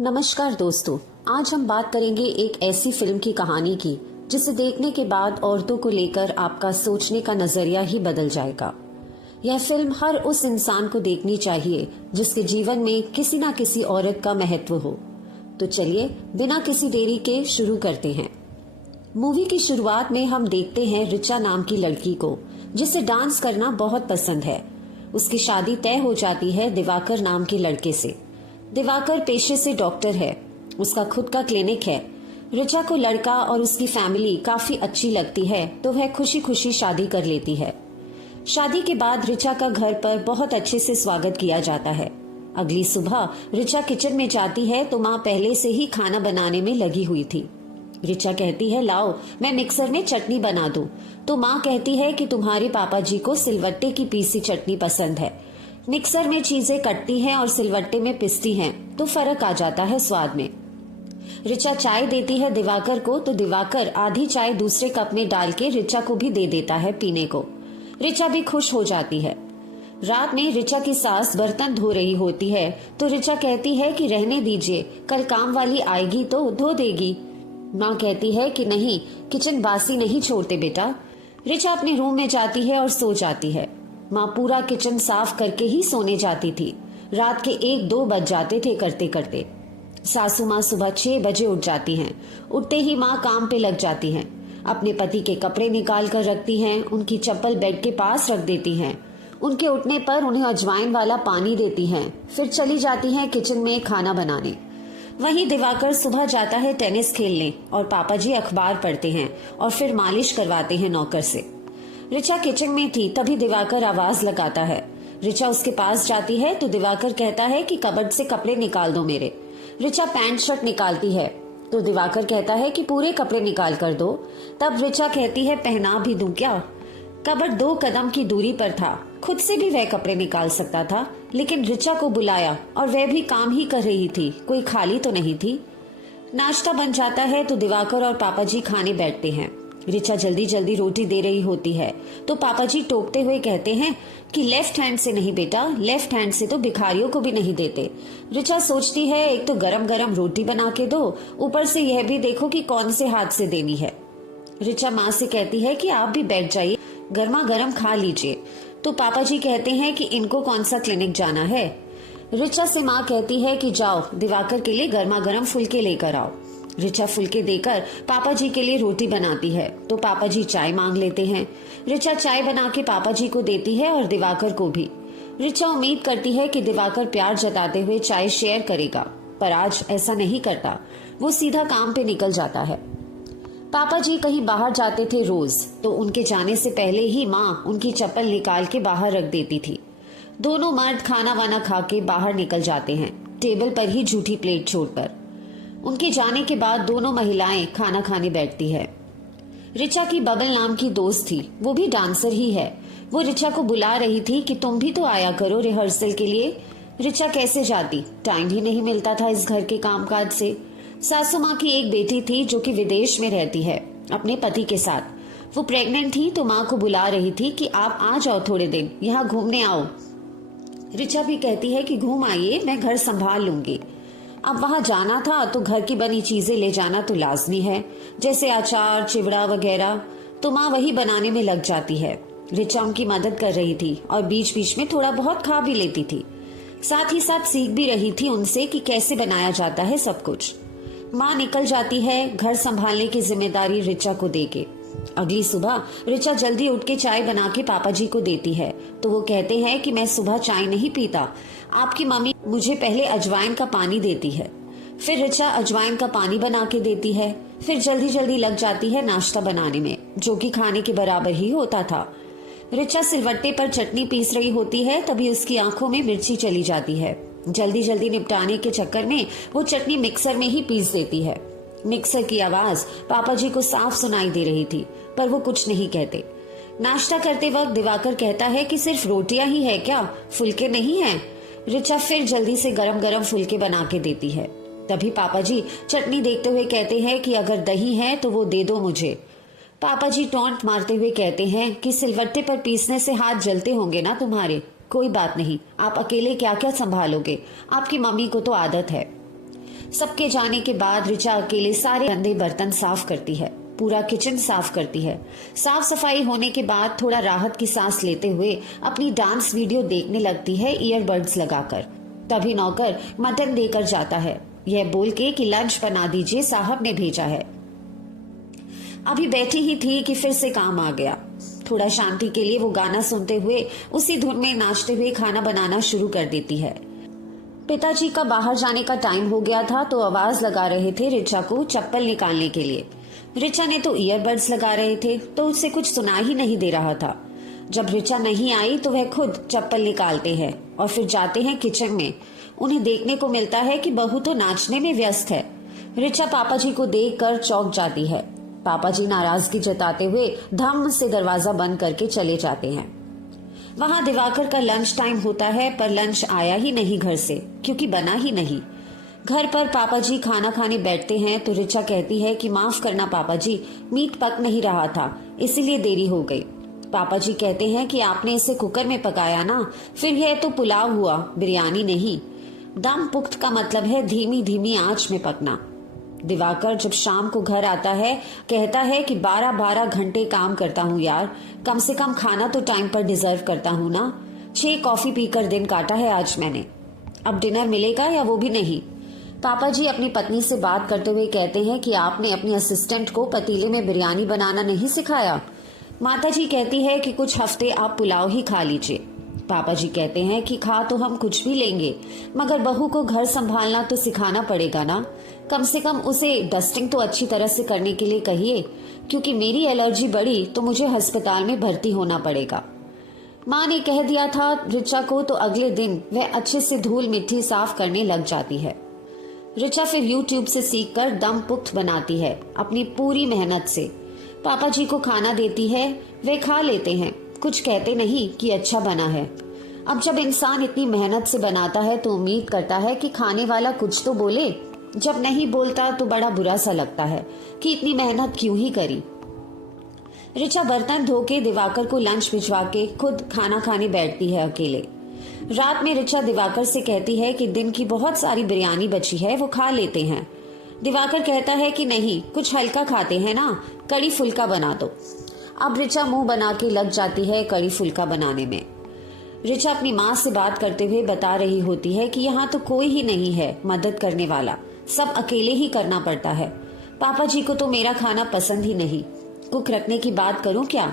नमस्कार दोस्तों, आज हम बात करेंगे एक ऐसी फिल्म की कहानी की जिसे देखने के बाद औरतों को लेकर आपका सोचने का नजरिया ही बदल जाएगा। यह फिल्म हर उस इंसान को देखनी चाहिए जिसके जीवन में किसी न किसी औरत का महत्व हो। तो चलिए बिना किसी देरी के शुरू करते हैं। मूवी की शुरुआत में हम देखते हैं रिचा नाम की लड़की को जिसे डांस करना बहुत पसंद है। उसकी शादी तय हो जाती है दिवाकर नाम के लड़के से। दिवाकर पेशे से डॉक्टर है, उसका खुद का क्लिनिक है। रिचा को लड़का और उसकी फैमिली काफी अच्छी लगती है तो वह खुशी खुशी शादी कर लेती है। शादी के बाद रिचा का घर पर बहुत अच्छे से स्वागत किया जाता है। अगली सुबह रिचा किचन में जाती है तो माँ पहले से ही खाना बनाने में लगी हुई थी। रिचा कहती है, लाओ मैं मिक्सर में चटनी बना दूं। तो माँ कहती है कि तुम्हारे पापा जी को सिलवट्टे की पीसी चटनी पसंद है। मिक्सर में चीजें कटती हैं और सिलवट्टे में पिसती हैं तो फर्क आ जाता है स्वाद में। रिचा चाय देती है दिवाकर को तो दिवाकर आधी चाय दूसरे कप में डाल के रिचा को भी दे देता है पीने को। रिचा भी खुश हो जाती है। रात में रिचा की सास बर्तन धो रही होती है तो रिचा कहती है कि रहने दीजिए, कल काम वाली आएगी तो धो देगी। माँ कहती है कि नहीं, किचन बासी नहीं छोड़ते बेटा। रिचा अपने रूम में जाती है और सो जाती है। माँ पूरा किचन साफ करके ही सोने जाती थी। रात के 1-2 बज जाते थे करते करते। सासू माँ सुबह 6 बजे उठ जाती हैं। उठते ही माँ काम पे लग जाती हैं। अपने पति के कपड़े निकाल कर रखती हैं, उनकी चप्पल बेड के पास रख देती हैं। उनके उठने पर उन्हें अजवाइन वाला पानी देती हैं। फिर चली जाती हैं किचन में खाना बनाने। वहीं दिवाकर सुबह जाता है टेनिस खेलने और पापा जी अखबार पढ़ते हैं और फिर मालिश करवाते हैं नौकर से। रिचा किचन में थी तभी दिवाकर आवाज लगाता है। रिचा उसके पास जाती है तो दिवाकर कहता है कि कबर्ड से कपड़े निकाल दो मेरे। रिचा पैंट शर्ट निकालती है तो दिवाकर कहता है कि पूरे कपड़े निकाल कर दो। तब रिचा कहती है, पहना भी दूं क्या? कबर्ड 2 कदम की दूरी पर था। खुद से भी वह कपड़े निकाल सकता था, लेकिन रिचा को बुलाया और वह भी काम ही कर रही थी, कोई खाली तो नहीं थी। नाश्ता बन जाता है तो दिवाकर और पापा जी खाने बैठते हैं। रिचा जल्दी जल्दी रोटी दे रही होती है तो पापा जी टोकते हुए कहते हैं कि लेफ्ट हैंड से नहीं बेटा, लेफ्ट हैंड से तो भिखारियों को भी नहीं देते। रिचा सोचती है, एक तो गरम गरम रोटी बना के दो, ऊपर से यह भी देखो कि कौन से हाथ से देनी है। रिचा माँ से कहती है कि आप भी बैठ जाइए, गर्मा गर्म खा लीजिए। तो पापा जी कहते हैं कि इनको कौन सा क्लिनिक जाना है। रिचा से माँ कहती है कि जाओ दिवाकर के लिए गर्मा गर्म फुलके लेकर आओ। रिचा फुलके देकर पापा जी के लिए रोटी बनाती है तो पापा जी चाय मांग लेते हैं। रिचा चाय बना के पापा जी को देती है और दिवाकर को भी। रिचा उम्मीद करती है कि दिवाकर प्यार जताते हुए चाय शेयर करेगा, पर आज ऐसा नहीं करता। वो सीधा काम पे निकल जाता है। पापा जी कहीं बाहर जाते थे रोज, तो उनके जाने से पहले ही माँ उनकी चप्पल निकाल के बाहर रख देती थी। दोनों मर्द खाना वाना खा के बाहर निकल जाते हैं, टेबल पर ही जूठी प्लेट छोड़कर। उनके जाने के बाद दोनों महिलाएं खाना खाने बैठती है। रिचा की बबल नाम की दोस्त थी, वो भी डांसर ही है। वो रिचा को बुला रही थी कि तुम भी तो आया करो रिहर्सल के लिए। रिचा कैसे जाती, टाइम ही नहीं मिलता था इस घर के कामकाज से। सासू माँ की एक बेटी थी जो कि विदेश में रहती है अपने पति के साथ। वो प्रेग्नेंट थी तो माँ को बुला रही थी कि आप आ जाओ, थोड़े दिन यहाँ घूमने आओ। रिचा भी कहती है कि घूम आइए, मैं घर संभाल लूंगी। अब वहां जाना था तो घर की बनी चीजें ले जाना तो लाजमी है, जैसे अचार चिवड़ा वगैरह, तो माँ वही बनाने में लग जाती है। रिचा उनकी मदद कर रही थी और बीच बीच में थोड़ा बहुत खा भी लेती थी। साथ ही साथ सीख भी रही थी उनसे कि कैसे बनाया जाता है सब कुछ। माँ निकल जाती है घर संभालने की जिम्मेदारी रिचा को देके। अगली सुबह रिचा जल्दी उठ के चाय बना के पापा जी को देती है तो वो कहते हैं कि मैं सुबह चाय नहीं पीता, आपकी मम्मी मुझे पहले अजवाइन का पानी देती है। फिर रिचा अजवाइन का पानी बना के देती है। फिर जल्दी जल्दी लग जाती है नाश्ता बनाने में, जो कि खाने के बराबर ही होता था। रिचा सिलवट्टे पर चटनी पीस रही होती है तभी उसकी आंखों में मिर्ची चली जाती है। जल्दी जल्दी निपटाने के चक्कर में वो चटनी मिक्सर में ही पीस देती है। मिक्सर की आवाज पापा जी को साफ सुनाई दे रही थी, पर वो कुछ नहीं कहते। नाश्ता करते वक्त दिवाकर कहता है कि सिर्फ रोटियां ही है क्या, फुलके नहीं है? रिचा फिर जल्दी से गरम गरम फुलके बना के देती है। तभी पापा जी चटनी देखते हुए कहते हैं कि अगर दही है तो वो दे दो मुझे। पापा जी टॉन्ट मारते हुए कहते हैं कि सिलवट्टे पर पीसने से हाथ जलते होंगे ना तुम्हारे, कोई बात नहीं, आप अकेले क्या क्या संभालोगे, आपकी मम्मी को तो आदत है। सबके जाने के बाद ऋचा अकेले सारे गंदे बर्तन साफ करती है, पूरा किचन साफ करती है। साफ सफाई होने के बाद थोड़ा राहत की सांस लेते हुए अपनी डांस वीडियो देखने लगती है ईयरबड्स लगाकर। तभी नौकर मटन देकर जाता है, यह बोल के कि लंच बना दीजिए, साहब ने भेजा है। अभी बैठी ही थी कि फिर से काम आ गया। थोड़ा शांति के लिए वो गाना सुनते हुए उसी धुन में नाचते हुए खाना बनाना शुरू कर देती है। पिताजी का बाहर जाने का टाइम हो गया था तो आवाज लगा रहे थे ऋचा को चप्पल निकालने के लिए। ऋचा ने तो ईयरबड्स लगा रहे थे तो उससे कुछ सुना ही नहीं दे रहा था। जब ऋचा नहीं आई तो वह खुद चप्पल निकालते हैं और फिर जाते हैं किचन में। उन्हें देखने को मिलता है कि बहू तो नाचने में व्यस्त है। ऋचा पापा जी को देखकर चौंक जाती है। पापा जी नाराजगी जताते हुए धम से दरवाजा बंद करके चले जाते हैं। वहां दिवाकर का लंच टाइम होता है पर लंच आया ही नहीं घर से, क्योंकि बना ही नहीं। घर पर पापा जी खाना खाने बैठते हैं तो ऋचा कहती है कि माफ करना पापा जी, मीट पक नहीं रहा था इसीलिए देरी हो गई। पापा जी कहते हैं कि आपने इसे कुकर में पकाया ना, फिर यह तो पुलाव हुआ, बिरयानी नहीं। दम पुख्त का मतलब है धीमी धीमी आंच में पकना। दिवाकर जब शाम को घर आता है कहता है कि 12-12 घंटे काम करता हूँ यार, कम से कम खाना तो टाइम पर डिजर्व करता हूँ ना। 6 कॉफी पीकर दिन काटा है आज मैंने, अब डिनर मिलेगा या वो भी नहीं। पापा जी अपनी पत्नी से बात करते हुए कहते हैं कि आपने अपनी असिस्टेंट को पतीले में बिरयानी बनाना नहीं सिखाया। माता जी कहती है कि कुछ हफ्ते आप पुलाव ही खा लीजिए। पापा जी कहते हैं कि खा तो हम कुछ भी लेंगे, मगर बहू को घर संभालना तो सिखाना पड़ेगा ना, कम से कम उसे डस्टिंग तो अच्छी तरह से करने के लिए कहिए, क्योंकि मेरी एलर्जी बढ़ी तो मुझे अस्पताल में भर्ती होना पड़ेगा। माँ ने कह दिया था ऋचा को तो अगले दिन वह अच्छे से धूल मिट्टी साफ करने लग जाती है। ऋचा फिर यूट्यूब से सीखकर दम पुख्त बनाती है अपनी पूरी मेहनत से। पापा जी को खाना देती है, वे खा लेते हैं, कुछ कहते नहीं कि अच्छा बना है। अब जब इंसान इतनी मेहनत से बनाता है तो उम्मीद करता है कि खाने वाला कुछ तो बोले। जब नहीं बोलता तो बड़ा बुरा सा लगता है कि इतनी मेहनत क्यों ही करी। ऋचा बर्तन धो के दिवाकर को लंच भिजवा के खुद खाना खाने बैठती है अकेले। रात में ऋचा दिवाकर से कहती है कि दिन की बहुत सारी बिरयानी बची है, वो खा लेते हैं। दिवाकर कहता है कि नहीं, कुछ हल्का खाते हैं ना, कड़ी फुल्का बना दो। अब ऋचा मुंह बना के लग जाती है कड़ी फुल्का बनाने में। ऋचा अपनी माँ से बात करते हुए बता रही होती है कि यहाँ तो कोई ही नहीं है मदद करने वाला, सब अकेले ही करना पड़ता है। पापा जी को तो मेरा खाना पसंद ही नहीं, कुक रखने की बात करूं क्या?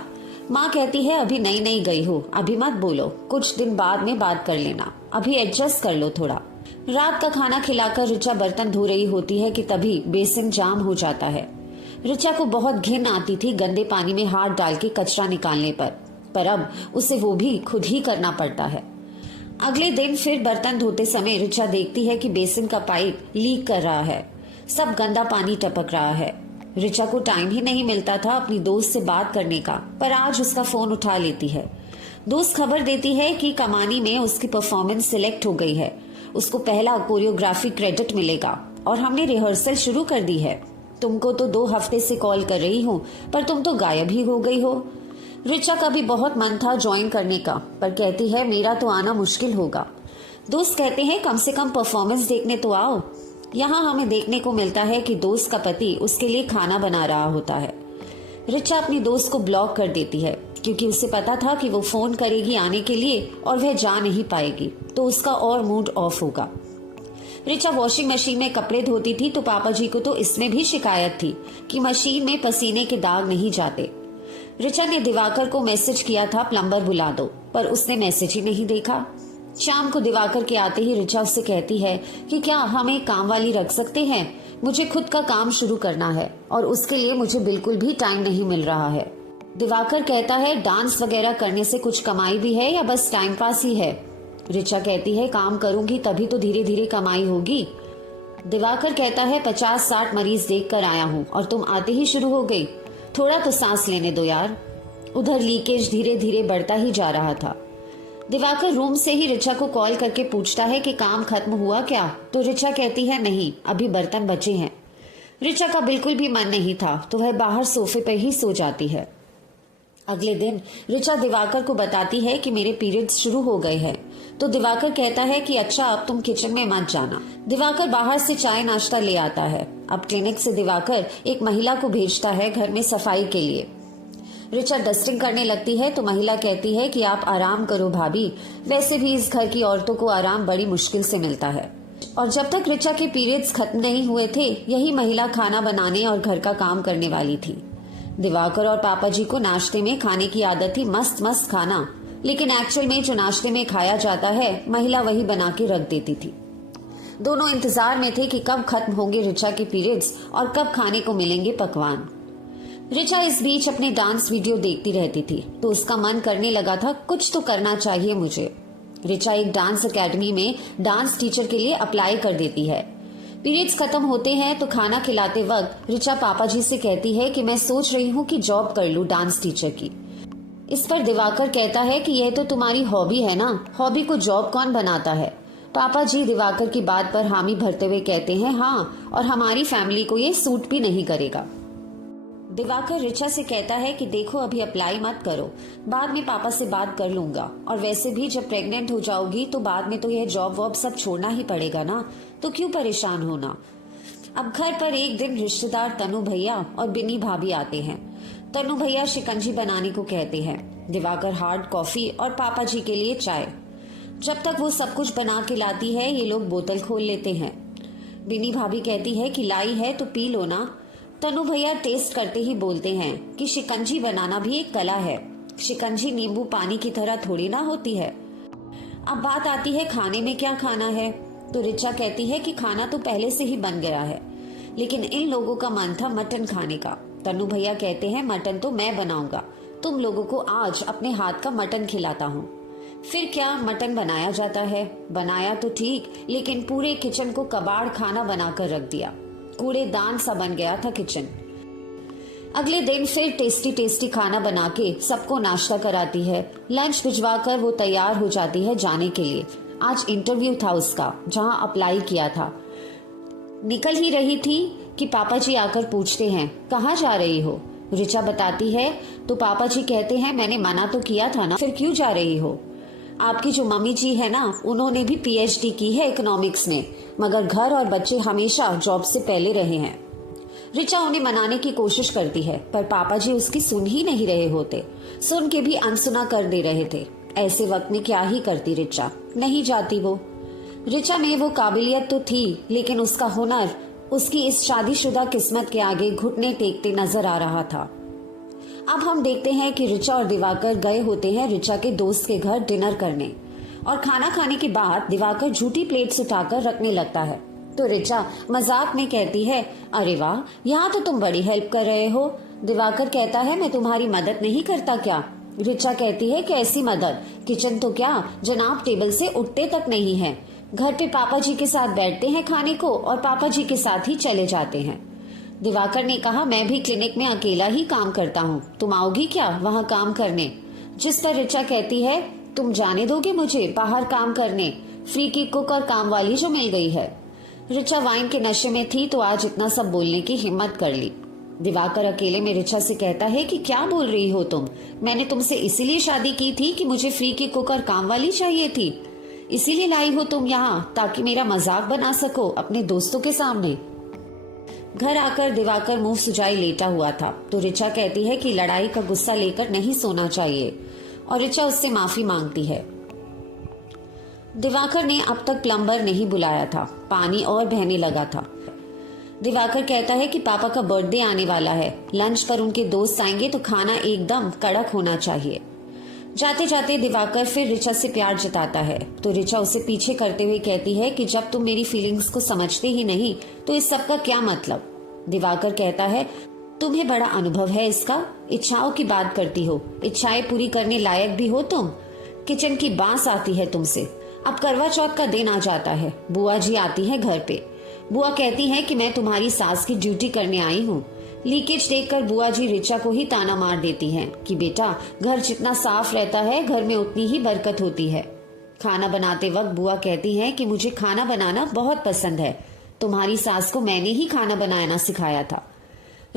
माँ कहती है अभी नई नई गई हो, अभी मत बोलो, कुछ दिन बाद में बात कर लेना, अभी एडजस्ट कर लो थोड़ा। रात का खाना खिलाकर ऋचा बर्तन धो रही होती है कि तभी बेसिन जाम हो जाता है। ऋचा को बहुत घिन आती थी गंदे पानी में हाथ डाल के कचरा निकालने पर अब उसे वो भी खुद ही करना पड़ता है। अगले दिन फिर बर्तन धोते समय ऋचा देखती है कि बेसिन का पाइप लीक कर रहा है, सब गंदा पानी टपक रहा है। ऋचा को टाइम ही नहीं मिलता था अपनी दोस्त से बात करने का, पर आज उसका फोन उठा लेती है। दोस्त खबर देती है कि कमानी में उसकी परफॉर्मेंस सिलेक्ट हो गई है, उसको पहला कोरियोग्राफी क्रेडिट मिलेगा और हमने रिहर्सल शुरू कर दी है। तुमको तो 2 हफ्ते से कॉल कर रही हूँ पर तुम तो गायब ही हो गई हो। ऋचा का भी बहुत मन था ज्वाइन करने का, पर कहती है मेरा तो आना मुश्किल होगा। दोस्त कहते हैं कम से कम परफॉर्मेंस देखने तो आओ। यहाँ हमें देखने को मिलता है कि दोस्त का पति उसके लिए खाना बना रहा होता है। ऋचा अपनी दोस्त को ब्लॉक कर देती है क्योंकि उसे पता था कि वो फोन करेगी आने के लिए और वह जा नहीं पाएगी तो उसका और मूड ऑफ होगा। ऋचा वॉशिंग मशीन में कपड़े धोती थी तो पापा जी को तो इसमें भी शिकायत थी कि मशीन में पसीने के दाग नहीं जाते। ऋचा ने दिवाकर को मैसेज किया था प्लम्बर बुला दो, पर उसने मैसेज ही नहीं देखा। शाम को दिवाकर के आते ही ऋचा उससे कहती है कि क्या हम एक काम वाली रख सकते हैं, मुझे खुद का काम शुरू करना है और उसके लिए मुझे बिल्कुल भी टाइम नहीं मिल रहा है। दिवाकर कहता है डांस वगैरह करने से कुछ कमाई भी है या बस टाइम पास ही है? ऋचा कहती है काम करूंगी तभी तो धीरे धीरे कमाई होगी। दिवाकर कहता है 50-60 मरीज देख कर आया हूँ और तुम आते ही शुरू हो गई, थोड़ा तो सांस लेने दो यार। उधर लीकेज धीरे धीरे बढ़ता ही जा रहा था। दिवाकर रूम से ही ऋचा को कॉल करके पूछता है कि काम खत्म हुआ क्या, तो ऋचा कहती है नहीं, अभी बर्तन बचे हैं। ऋचा का बिल्कुल भी मन नहीं था तो वह बाहर सोफे पर ही सो जाती है। अगले दिन ऋचा दिवाकर को बताती है कि मेरे पीरियड्स शुरू हो गए हैं, तो दिवाकर कहता है कि अच्छा अब तुम किचन में मत जाना। दिवाकर बाहर से चाय नाश्ता ले आता है। अब क्लिनिक से दिवाकर एक महिला को भेजता है घर में सफाई के लिए। ऋचा डस्टिंग करने लगती है तो महिला कहती है कि आप आराम करो भाभी, वैसे भी इस घर की औरतों को आराम बड़ी मुश्किल से मिलता है। और जब तक ऋचा के पीरियड्स खत्म नहीं हुए थे, यही महिला खाना बनाने और घर का काम करने वाली थी। दिवाकर और पापा जी को नाश्ते में खाने की आदत थी मस्त मस्त खाना, लेकिन एक्चुअल में जो नाश्ते में खाया जाता है महिला वही बना के रख देती थी। दोनों इंतजार में थे कि कब खत्म होंगे ऋचा के पीरियड्स और कब खाने को मिलेंगे पकवान। ऋचा इस बीच अपने डांस वीडियो देखती रहती थी तो उसका मन करने लगा था कुछ तो करना चाहिए मुझे। ऋचा एक डांस एकेडमी में डांस टीचर के लिए अप्लाई कर देती है। पीरियड्स खत्म होते हैं तो खाना खिलाते वक्त ऋचा पापा जी से कहती है कि मैं सोच रही हूँ कि जॉब कर लूँ डांस टीचर की। इस पर दिवाकर कहता है कि यह तो तुम्हारी हॉबी है ना, हॉबी को जॉब कौन बनाता है। पापा जी दिवाकर की बात पर हामी भरते हुए कहते हैं हाँ, और हमारी फैमिली को ये सूट भी नहीं करेगा। दिवाकर ऋचा से कहता है कि देखो अभी अप्लाई मत करो, बाद में पापा से बात कर लूंगा, और वैसे भी जब प्रेग्नेंट हो जाओगी तो बाद में तो यह जॉब वॉब सब छोड़ना ही पड़ेगा ना, तो क्यों परेशान होना। अब घर पर एक दिन रिश्तेदार तनु भैया और बिन्नी भाभी आते हैं। तनु भैया शिकंजी बनाने को कहते हैं, दिवाकर हार्ड कॉफी और पापा जी के लिए चाय। जब तक वो सब कुछ बना के लाती है ये लोग बोतल खोल लेते हैं। बिन्नी भाभी कहती है कि लाई है तो पी लो ना। तनु भैया टेस्ट करते ही बोलते हैं कि शिकंजी बनाना भी एक कला है, शिकंजी नींबू पानी की तरह थोड़ी ना होती है। अब बात आती है खाने में क्या खाना है, तो ऋचा कहती है कि खाना तो पहले से ही बन गया है, लेकिन इन लोगों का मन था मटन खाने का। तनु भैया कहते हैं मटन तो मैं बनाऊंगा, तुम लोगों को आज अपने हाथ का मटन खिलाता हूँ। फिर क्या मटन बनाया जाता है, बनाया तो ठीक, लेकिन पूरे किचन को कबाड़ खाना बनाकर रख दिया, कूड़ेदान सा बन गया था किचन। अगले दिन फिर टेस्टी टेस्टी खाना बना के सबको नाश्ता कराती है। लंच भिजवाकर वो तैयार हो जाती है जाने के लिए। आज इंटरव्यू था उसका, जहाँ अप्लाई किया था। निकल ही रही थी कि पापा जी आकर पूछते हैं कहाँ जा रही हो। ऋचा बताती है तो पापा जी कहते हैं मैंने मना तो किया था ना, फिर क्यों जा रही हो। आपकी जो मम्मी जी है ना, उन्होंने भी PhD की है इकोनॉमिक्स में, मगर घर और बच्चे हमेशा जॉब से पहले रहे हैं। ऋचा उन्हें मनाने की कोशिश करती है पर पापा जी उसकी सुन ही नहीं रहे होते, सुन के भी अनसुना कर दे रहे थे। ऐसे वक्त में क्या ही करती ऋचा, नहीं जाती वो। ऋचा में वो काबिलियत तो थी, लेकिन उसका हुनर उसकी इस शादीशुदा किस्मत के आगे घुटने टेकते नजर आ रहा था। अब हम देखते हैं कि ऋचा और दिवाकर गए होते हैं ऋचा के दोस्त के घर डिनर करने, और खाना खाने के बाद दिवाकर झूठी प्लेट्स उठाकर रखने लगता है तो ऋचा मजाक में कहती है अरे वाह, यहाँ तो तुम बड़ी हेल्प कर रहे हो। दिवाकर कहता है मैं तुम्हारी मदद नहीं करता क्या। ऋचा कहती है कैसी मदद, किचन तो क्या जनाब टेबल से उठते तक नहीं है। घर पे पापा जी के साथ बैठते हैं खाने को और पापा जी के साथ ही चले जाते हैं। दिवाकर ने कहा मैं भी क्लिनिक में अकेला ही काम करता हूँ, तुम आओगी क्या वहाँ काम करने। जिस पर ऋचा कहती है तुम जाने दोगे मुझे बाहर काम करने, फ्री की कुक और काम वाली जो मिल गई है। ऋचा वाइन के नशे में थी तो आज इतना सब बोलने की हिम्मत कर ली। दिवाकर अकेले में ऋचा से कहता है कि क्या बोल रही हो तुम, मैंने तुमसे इसीलिए शादी की थी कि मुझे फ्री की कुक और काम वाली चाहिए थी, इसीलिए लाई हो तुम यहाँ ताकि मेरा मजाक बना सको अपने दोस्तों के सामने। घर आकर दिवाकर मुंह सुजाई लेटा हुआ था तो ऋचा कहती है कि लड़ाई का गुस्सा लेकर नहीं सोना चाहिए, और ऋचा उससे माफी मांगती है। दिवाकर ने अब तक प्लम्बर नहीं बुलाया था, पानी और बहने लगा था। दिवाकर कहता है कि पापा का बर्थडे आने वाला है, लंच पर उनके दोस्त आएंगे तो खाना एकदम कड़क होना चाहिए। जाते जाते दिवाकर फिर ऋचा से प्यार जताता है तो ऋचा उसे पीछे करते हुए कहती है कि जब तुम मेरी फीलिंग्स को समझते ही नहीं तो इस सब का क्या मतलब। दिवाकर कहता है तुम्हें बड़ा अनुभव है इसका, इच्छाओं की बात करती हो, इच्छाएं पूरी करने लायक भी हो तुम। किचन की बांस आती है तुमसे। अब करवा चौथ का दिन आ जाता है, बुआ जी आती है घर पे। बुआ कहती है कि मैं तुम्हारी सास की ड्यूटी करने आई हूँ। लीकेज देखकर बुआ जी ऋचा को ही ताना मार देती हैं कि बेटा घर जितना साफ रहता है घर में उतनी ही बरकत होती है। खाना बनाते वक्त बुआ कहती हैं कि मुझे खाना बनाना बहुत पसंद है, तुम्हारी सास को मैंने ही खाना बनाना सिखाया था।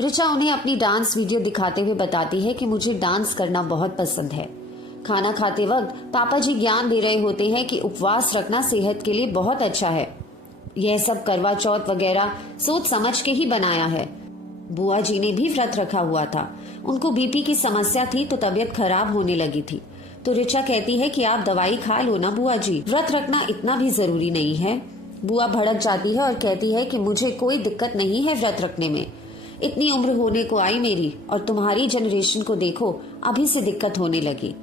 ऋचा उन्हें अपनी डांस वीडियो दिखाते हुए बताती है कि मुझे डांस करना बहुत पसंद है। खाना खाते वक्त पापा जी ज्ञान दे रहे होते हैं कि उपवास रखना सेहत के लिए बहुत अच्छा है। यह सब करवा चौथ वगैरह सोच समझ के ही बनाया है। बुआ जी ने भी व्रत रखा हुआ था। उनको बीपी की समस्या थी तो तबीयत खराब होने लगी थी। तो ऋचा कहती है कि आप दवाई खा लो ना बुआ जी, व्रत रखना इतना भी जरूरी नहीं है। बुआ भड़क जाती है और कहती है कि मुझे कोई दिक्कत नहीं है व्रत रखने में। इतनी उम्र होने को आई मेरी, और तुम्हारी जनरेशन को देखो, अभी से दिक्कत होने लगी।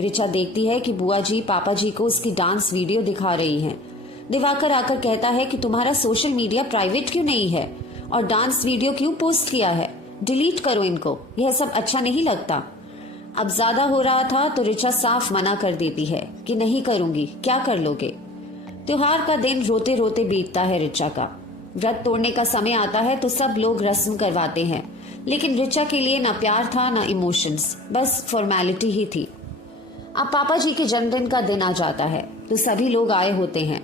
ऋचा देखती है कि बुआ जी पापा जी को उसकी डांस वीडियो दिखा रही हैं। दिवाकर आकर कहता है कि तुम्हारा सोशल मीडिया प्राइवेट क्यों नहीं है और डांस वीडियो क्यों पोस्ट किया है, डिलीट करो इनको, यह सब अच्छा नहीं लगता। अब ज्यादा हो रहा था तो ऋचा साफ मना कर देती है कि नहीं करूंगी, क्या कर लोगे। त्योहार का दिन रोते रोते बीतता है ऋचा का। व्रत तोड़ने का समय आता है तो सब लोग रस्म करवाते हैं, लेकिन ऋचा के लिए ना प्यार था ना इमोशंस, बस फॉर्मेलिटी ही थी। अब पापा जी के जन्मदिन का दिन आ जाता है तो सभी लोग आए होते हैं।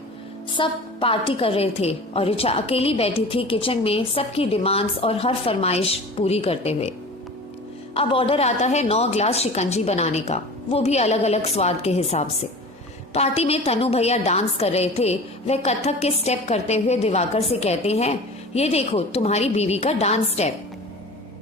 सब पार्टी कर रहे थे और ऋचा अकेली बैठी थी किचन में, सबकी डिमांड्स और हर फरमाइश पूरी करते हुए। अब ऑर्डर आता है 9 ग्लास शिकंजी बनाने का, वो भी अलग अलग स्वाद के हिसाब से। पार्टी में तनु भैया डांस कर रहे थे। वे कथक के स्टेप करते हुए दिवाकर से कहते हैं, ये देखो तुम्हारी बीवी का डांस स्टेप।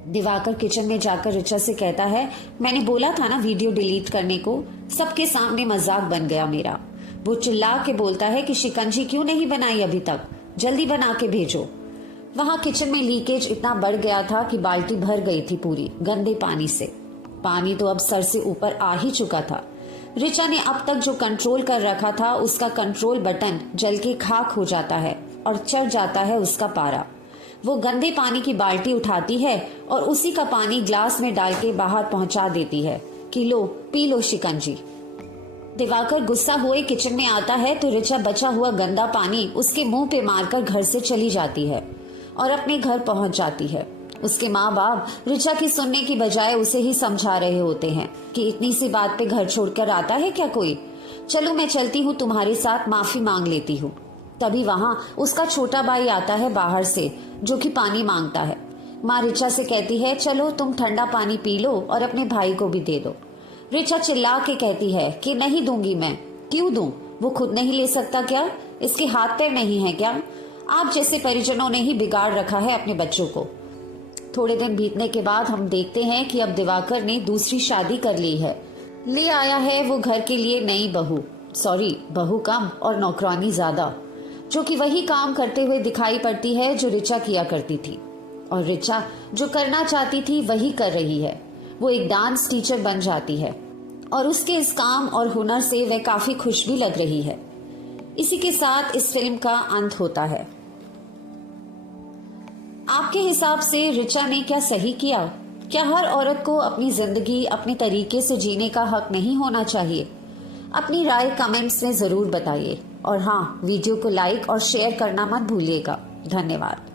दिवाकर किचन में जाकर ऋचा से कहता है, मैंने बोला था ना वीडियो डिलीट करने को, सबके सामने मजाक बन गया मेरा। वो चिल्ला के बोलता है कि शिकंजी क्यों नहीं बनाई अभी तक, जल्दी बना के भेजो। वहां किचन में लीकेज इतना बढ़ गया था कि बाल्टी भर गई थी पूरी गंदे पानी से। पानी तो अब सर से ऊपर आ ही चुका था। ऋचा ने अब तक जो कंट्रोल कर रखा था उसका कंट्रोल बटन जल के खाक हो जाता है और चढ़ जाता है उसका पारा। वो गंदे पानी की बाल्टी उठाती है और उसी का पानी ग्लास में डाल के बाहर पहुंचा देती है कि लो पी लो शिकंजी। दिवाकर गुस्सा हुए किचन में आता है तो ऋचा बचा हुआ गंदा पानी उसके मुंह पे मारकर घर से चली जाती है और अपने घर पहुंच जाती है। उसके माँ बाप ऋचा की सुनने की बजाय उसे ही समझा रहे होते हैं कि इतनी सी बात पे घर छोड़कर आता है क्या कोई, चलो मैं चलती हूँ तुम्हारे साथ, माफी मांग लेती हूँ। तभी वहां उसका छोटा भाई आता है बाहर से, जो कि पानी मांगता है। माँ ऋचा से कहती है, चलो तुम ठंडा पानी पी लो और अपने भाई को भी दे दो। ऋचा चिल्ला के कहती है कि नहीं दूंगी मैं, क्यों दूं, वो खुद नहीं ले सकता क्या, इसके हाथ पैर नहीं है क्या? आप जैसे परिजनों ने ही बिगाड़ रखा है अपने बच्चों को। थोड़े दिन बीतने के बाद हम देखते हैं कि अब दिवाकर ने दूसरी शादी कर ली है। ले आया है वो घर के लिए नई बहू कम और नौकरानी ज्यादा, जो कि वही काम करते हुए दिखाई पड़ती है जो ऋचा किया करती थी। और ऋचा जो करना चाहती थी वही कर रही है। वो एक डांस टीचर बन जाती है और उसके इस काम और हुनर से वह काफी खुश भी लग रही है। इसी के साथ इस फिल्म का अंत होता है। आपके हिसाब से ऋचा ने क्या सही किया? क्या हर औरत को अपनी जिंदगी अपने तरीके से जीने का हक नहीं होना चाहिए? अपनी राय कमेंट्स में जरूर बताइए और हाँ, वीडियो को लाइक और शेयर करना मत भूलिएगा। धन्यवाद।